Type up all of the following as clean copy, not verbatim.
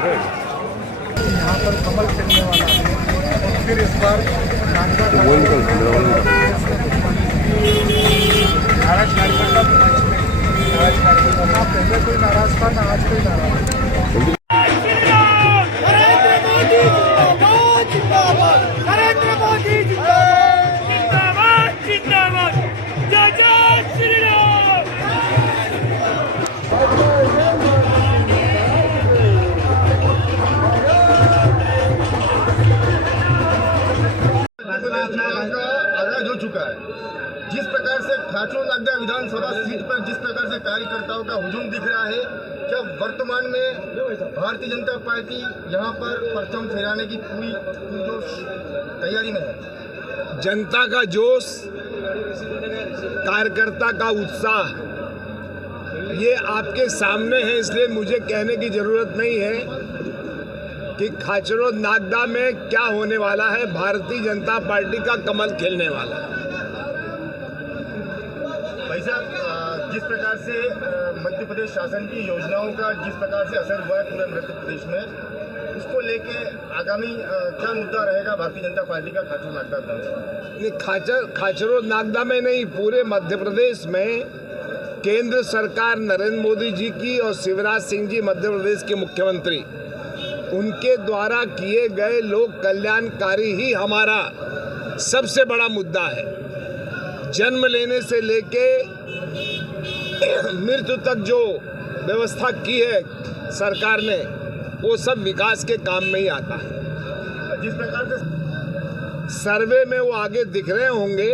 यहाँ पर कमल खेलने वाला है और फिर इस बार नाराज कार्यकर्ता पहले कोई नाराज था ना आज कोई नाराज है। नरेंद्र मोदी जिंदाबाद जिंदाबाद जय जय श्री राम। आगाज हो चुका है। जिस प्रकार से खाचो नागदा विधानसभा सीट पर जिस प्रकार से कार्यकर्ताओं का हुजूम दिख रहा है, क्या वर्तमान में भारतीय जनता पार्टी यहाँ पर परचम फहराने की पूरी जोश तैयारी में है? जनता का जोश, कार्यकर्ता का उत्साह, ये आपके सामने है, इसलिए मुझे कहने की जरूरत नहीं है कि खाचरो नागदा में क्या होने वाला है। भारतीय जनता पार्टी का कमल खेलने वाला है। भाई साहब, जिस प्रकार से मध्य प्रदेश शासन की योजनाओं का जिस प्रकार से असर हुआ है पूरे मध्य प्रदेश में, उसको लेके आगामी क्या मुद्दा रहेगा भारतीय जनता पार्टी का खाचरो नागदा विधानसभा? खाचरो नागदा में नहीं, पूरे मध्य प्रदेश में केंद्र सरकार नरेंद्र मोदी जी की और शिवराज सिंह जी मध्य प्रदेश के मुख्यमंत्री, उनके द्वारा किए गए लोक कल्याणकारी ही हमारा सबसे बड़ा मुद्दा है। जन्म लेने से लेके मृत्यु तक जो व्यवस्था की है सरकार ने, वो सब विकास के काम में ही आता है। जिस प्रकार से सर्वे में वो आगे दिख रहे होंगे,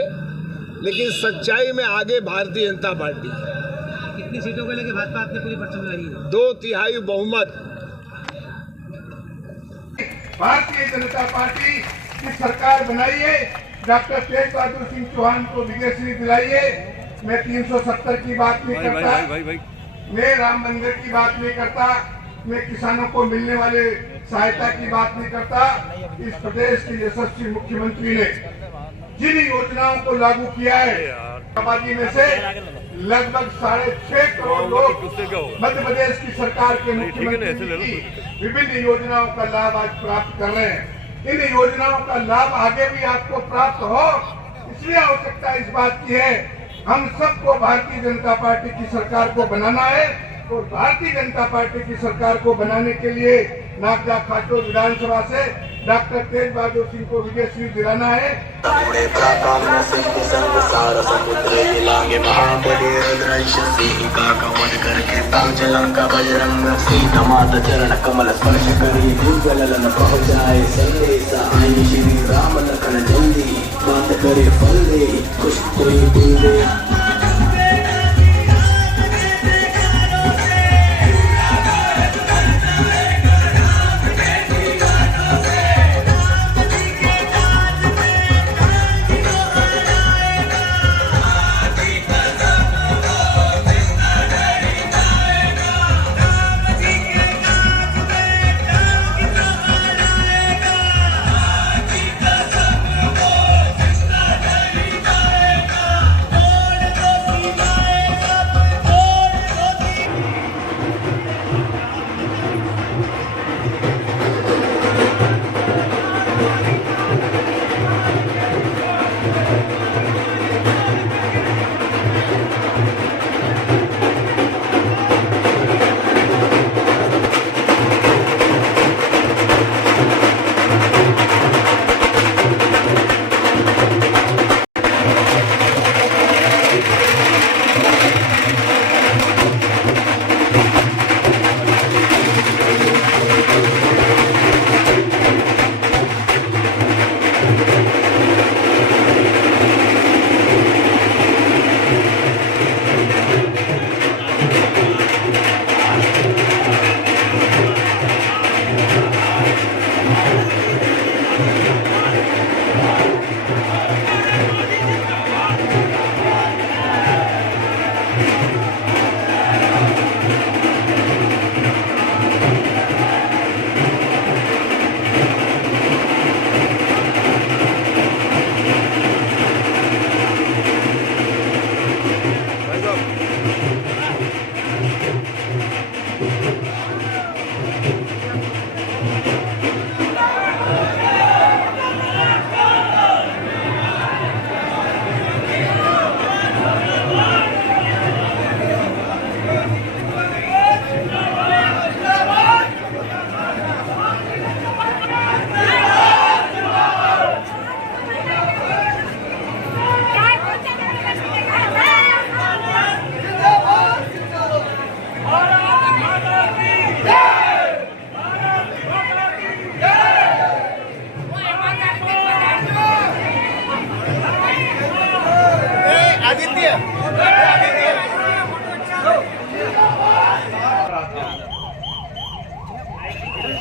लेकिन सच्चाई में आगे भारतीय जनता पार्टी है। कितनी सीटों को लेकर भाजपा अपनी पूरी परचम लगा रही है? 2/3 बहुमत। भारतीय जनता पार्टी की सरकार बनाइए, डॉक्टर तेज बहादुर सिंह चौहान को विजयश्री दिलाइए। मैं 370 की बात नहीं करता, मैं राम मंदिर की बात नहीं करता, मैं किसानों को मिलने वाले सहायता की बात नहीं करता। इस प्रदेश के यशस्वी मुख्यमंत्री ने जिन योजनाओं को लागू किया है, आबादी में से लगभग 6.5 करोड़ लोग मध्य प्रदेश की सरकार के मुख्यमंत्री की विभिन्न योजनाओं का लाभ आज प्राप्त कर रहे हैं। इन योजनाओं का लाभ आगे भी आपको प्राप्त हो, इसलिए आवश्यकता इस बात की है, हम सबको भारतीय जनता पार्टी की सरकार को बनाना है। और भारतीय जनता पार्टी की सरकार को बनाने के लिए नागदा खाचो विधानसभा से डॉक्टर तेज बहादुर सिंह को विजयश्री दिलाना है। चरण कमल स्पर्श करी दिव्य पहुँचाए संदेश आई श्री राम लखन जल्दी बात करे फल दे खुश कोई दिल दे।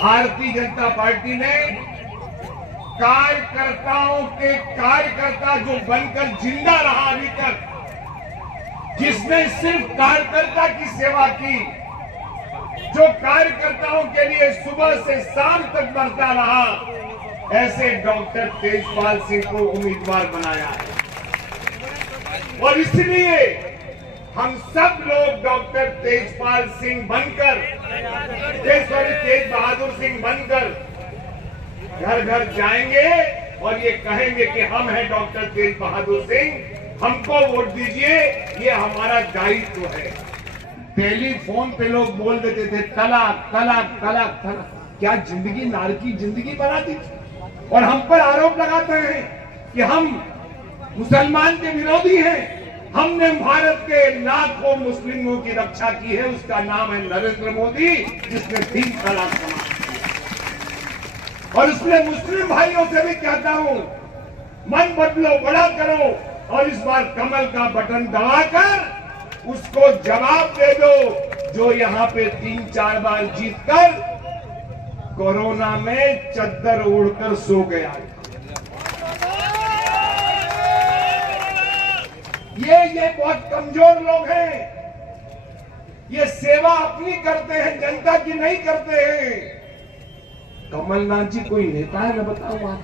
भारतीय जनता पार्टी ने कार्यकर्ताओं के कार्यकर्ता जो बनकर जिंदा रहा अभी तक, जिसने सिर्फ कार्यकर्ता की सेवा की, जो कार्यकर्ताओं के लिए सुबह से शाम तक बढ़ता रहा, ऐसे डॉक्टर तेजपाल सिंह को उम्मीदवार बनाया है। और इसलिए हम सब लोग डॉक्टर तेजपाल सिंह बनकर, तेज बहादुर सिंह बनकर घर घर जाएंगे और ये कहेंगे कि हम हैं डॉक्टर तेज बहादुर सिंह, हमको वोट दीजिए, ये हमारा दायित्व है। टेलीफोन पे लोग बोल देते थे तलाक तलाक तलाक तलाक, क्या जिंदगी नारकी जिंदगी बना दी। और हम पर आरोप लगाते हैं कि हम मुसलमान के विरोधी हैं। हमने भारत के लाखों मुस्लिमों की रक्षा की है, उसका नाम है नरेंद्र मोदी, जिसने 3 तलाक समाप्त किया। और इसलिए मुस्लिम भाइयों से भी कहता हूं, मन बदलो, बड़ा करो और इस बार कमल का बटन दबाकर उसको जवाब दे दो जो यहां पे 3-4 बार जीतकर कोरोना में चद्दर ओढ़कर सो गया। ये बहुत कमजोर लोग हैं, ये सेवा अपनी करते हैं, जनता की नहीं करते हैं। कमलनाथ जी कोई नेता है? मैं बताऊं आप,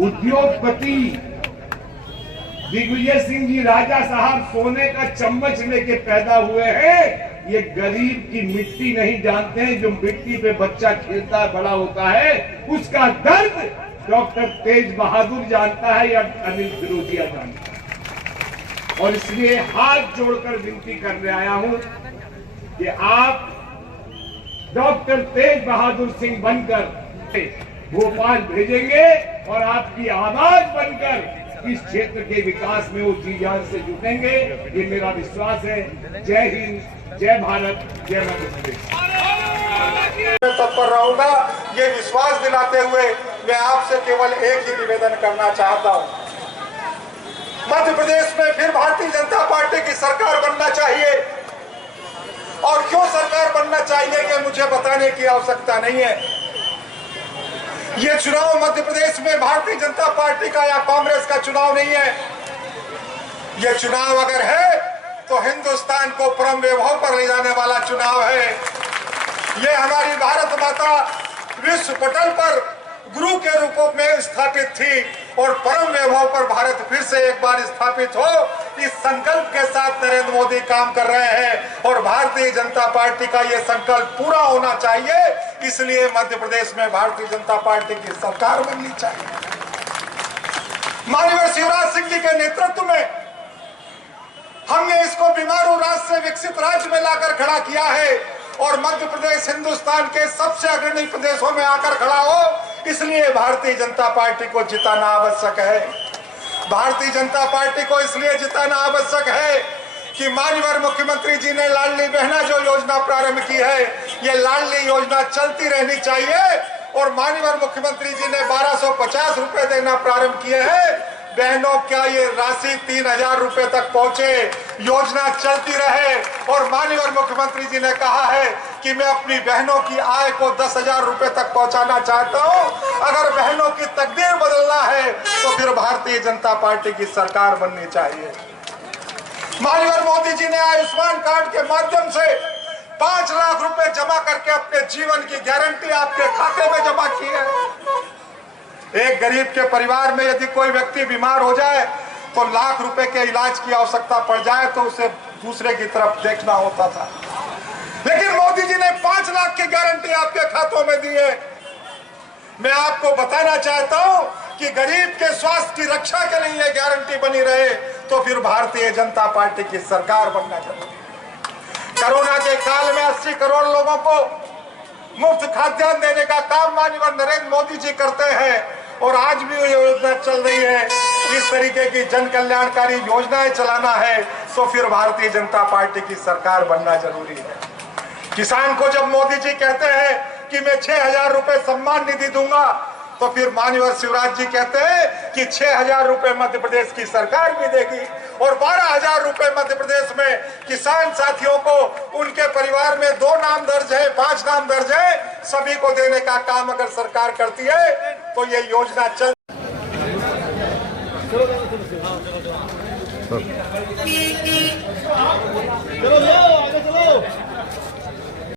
उद्योगपति दिग्विजय सिंह जी राजा साहब सोने का चम्मच लेके पैदा हुए हैं। ये गरीब की मिट्टी नहीं जानते हैं, जो मिट्टी पे बच्चा खेलता है, बड़ा होता है, उसका दर्द डॉक्टर तेज बहादुर जानता है या अनिल फिरोजिया जानता है। और इसलिए हाथ जोड़कर विनती करने आया हूं कि आप डॉक्टर तेज बहादुर सिंह बनकर भोपाल भेजेंगे और आपकी आवाज बनकर इस क्षेत्र के विकास में वो जी जान से जुटेंगे, ये मेरा विश्वास है। जय हिंद, जय भारत, जय मध्य प्रदेश। मैं तत्पर रहूंगा, ये विश्वास दिलाते हुए मैं आपसे केवल एक ही निवेदन करना चाहता हूं। मध्य प्रदेश में फिर भारतीय जनता पार्टी की सरकार बनना चाहिए। और क्यों सरकार बनना चाहिए कि मुझे बताने की आवश्यकता नहीं है। ये चुनाव मध्य प्रदेश में भारतीय जनता पार्टी का या कांग्रेस का चुनाव नहीं है। ये चुनाव अगर है तो हिंदुस्तान को परम वैभव पर ले जाने वाला चुनाव है। ये हमारी भारत माता विश्व पटल पर गुरु के रूप में स्थापित थी और परम वैभव पर भारत फिर से एक बार स्थापित हो, इस संकल्प के साथ नरेंद्र मोदी काम कर रहे हैं और भारतीय जनता पार्टी का ये संकल्प पूरा होना चाहिए। इसलिए मध्य प्रदेश में भारतीय जनता पार्टी की सरकार बननी चाहिए। माननीय शिवराज सिंह जी के नेतृत्व में हमने इसको बीमारू राज्य से विकसित राज्य में लाकर खड़ा किया है और मध्य प्रदेश हिंदुस्तान के सबसे अग्रणी प्रदेशों में आकर खड़ा हो, इसलिए भारतीय जनता पार्टी को जिताना आवश्यक है। भारतीय जनता पार्टी को इसलिए जिताना आवश्यक है कि माननीय मुख्यमंत्री जी ने लाडली बहना जो योजना प्रारंभ की है, ये लाडली योजना चलती रहनी चाहिए और माननीय मुख्यमंत्री जी ने 1250 रुपए देना प्रारंभ किए हैं। बहनों क्या ये राशि 3000 रुपए तक पहुंचे, योजना चलती रहे और माननीय मुख्यमंत्री जी ने कहा है कि मैं अपनी बहनों की आय को 10,000 रुपए तक पहुंचाना चाहता हूं। अगर बहनों की तकदीर बदलना है तो फिर भारतीय जनता पार्टी की सरकार बननी चाहिए। माननीय मोदी जी ने आयुष्मान कार्ड के माध्यम से 5 लाख रुपए जमा करके अपने जीवन की गारंटी आपके खाते में जमा की है। एक गरीब के परिवार में यदि कोई व्यक्ति बीमार हो जाए तो लाख रुपए के इलाज की आवश्यकता पड़ जाए तो उसे दूसरे की तरफ देखना होता था, लेकिन मोदी जी ने 5 लाख की गारंटी आपके खातों में दी है। मैं आपको बताना चाहता हूं कि गरीब के स्वास्थ्य की रक्षा के लिए यह गारंटी बनी रहे तो फिर भारतीय जनता पार्टी की सरकार बनना चाहिए। कोरोना के काल में 80 करोड़ लोगों को मुफ्त खाद्यान्न देने का काम माननीय नरेंद्र मोदी जी करते हैं और आज भी ये योजना चल रही है। इस तरीके की जन कल्याणकारी योजनाएं चलाना है तो फिर भारतीय जनता पार्टी की सरकार बनना जरूरी है। किसान को जब मोदी जी कहते हैं कि मैं 6000 रुपए सम्मान निधि दूंगा तो फिर मान्यवर शिवराज जी कहते हैं कि 6,000 रुपए मध्य प्रदेश की सरकार भी देगी और 12,000 रुपए मध्य प्रदेश में किसान साथियों को, उनके परिवार में 2 नाम दर्ज है, 5 नाम दर्ज है, सभी को देने का काम अगर सरकार करती है तो ये योजना चल।